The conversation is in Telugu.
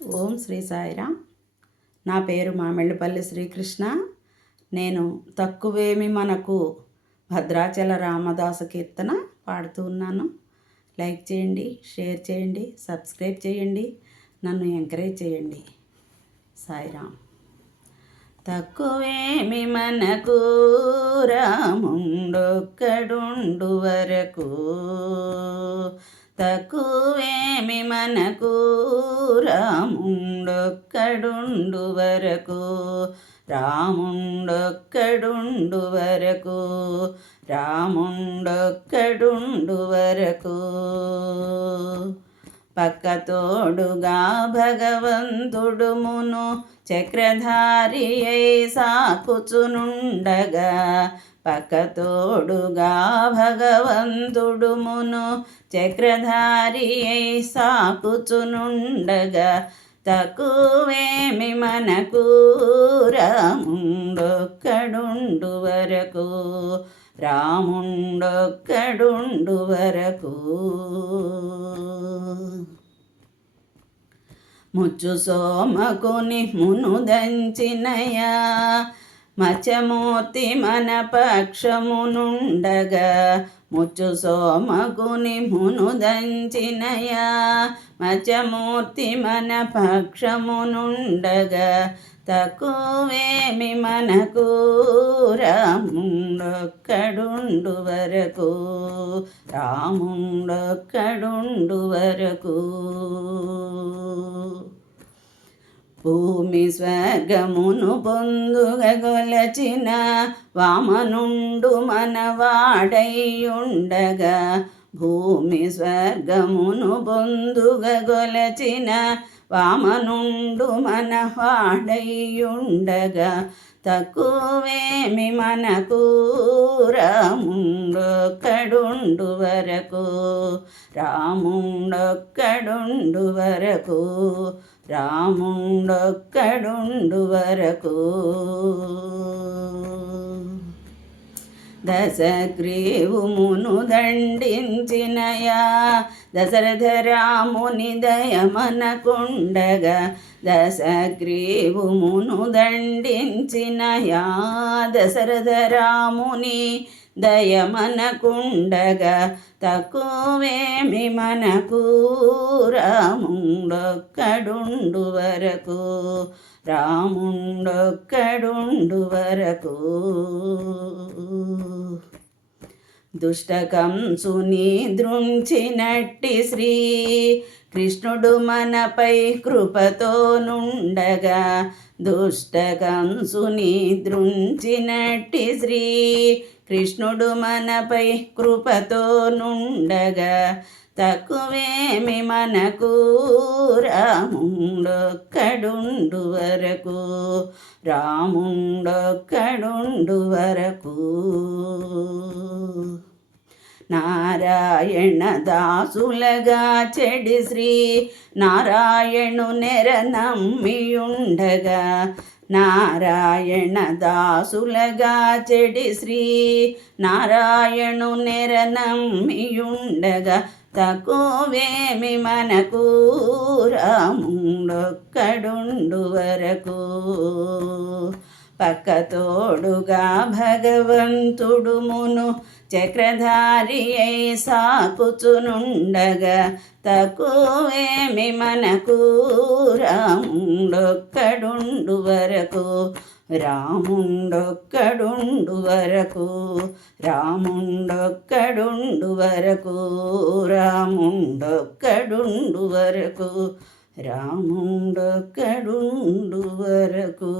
ఓం శ్రీ సాయిరామ్. నా పేరు మామిళ్ళపల్లి శ్రీకృష్ణ. నేను తక్కువేమి మనకు భద్రాచల రామదాసు కీర్తన పాడుతూ ఉన్నాను. లైక్ చేయండి, షేర్ చేయండి, సబ్స్క్రైబ్ చేయండి, నన్ను ఎంకరేజ్ చేయండి. సాయిరామ్. తక్కువేమి మనకు రాముండొక్కడుండు వరకు, తక్కువేమి మనకు రాముండొక్కడుండు వరకు, రాముండొక్కడుండు వరకు, రాముండొక్కడుండు వరకు. పక్కతోడుగా భగవంతుడుమును చక్రధారి అయి సాకుచునుండగా, పక్కతోడుగా భగవంతుడుమును చక్రధారి అయి సాకుచునుండగా, తక్కువేమి మనకు రాముండొక్కడుండు వరకు, రాముండొక్కడుండు వరకు. ముచ్చు సోమకుని మునుదంచినయా, మత్స్యమూర్తి మన పక్షమునుండగా, ముచ్చు సోమకుని మునుదంచినయా, మత్స్యమూర్తి మన పక్షమునుండగా, తక్కువేమి మనకు రాముండొక్కడుండు వరకు, రాముండొక్కడుండు వరకు. భూమి స్వర్గమును పొందుగొలచిన వామనుండు మనవాడైయుండగా, భూమి స్వర్గమును పొందుగొలచిన వామనుండు మనవాడైయుండగా, తక్కువేమి మనకు రాముండొక్కడుండు వరకు, రాముండొక్కడుండు వరకు, రాముండొక్కడుండు వరకు. దశగ్రీవుమును దండించినయా, దశరథ రాముని దయమనకుండగా, దశగ్రీవుమును దండించినయా, దశరథ రాముని దయమనకుండగా, తక్కువేమి మనకు రాముండొక్కడుండు వరకు, రాముండొక్కడుండు వరకు. దుష్టకంసుని దృంచినట్టి శ్రీ కృష్ణుడు మనపై కృపతోనుండగా, దుష్టకంసుని దృంచినట్టి శ్రీ కృష్ణుడు మనపై కృపతోనుండగా, తక్కువేమి మనకు రాముండొక్కడుండు వరకు, రాముండొక్కడుండు వరకు. నారాయణ దాసులగా చెడి శ్రీ నారాయణు నెర నమ్మియుండగా, నారాయణ దాసులగా చెడి శ్రీ నారాయణు నెర నమ్మియుండగా, తక్కువేమి మనకు రాముండొక్కడుండు వరకు. పక్కతోడుగా భగవంతుడుమును చక్రధారి అయి సాకుచునుండగా, తక్కువేమి మనకు రాముండొక్కడుండు వరకు, రాముండొక్కడుండు వరకు, రాముండొక్కడుండు వరకు, రాముండొక్కడుండు వరకు, రాముండొక్కడుండు వరకు.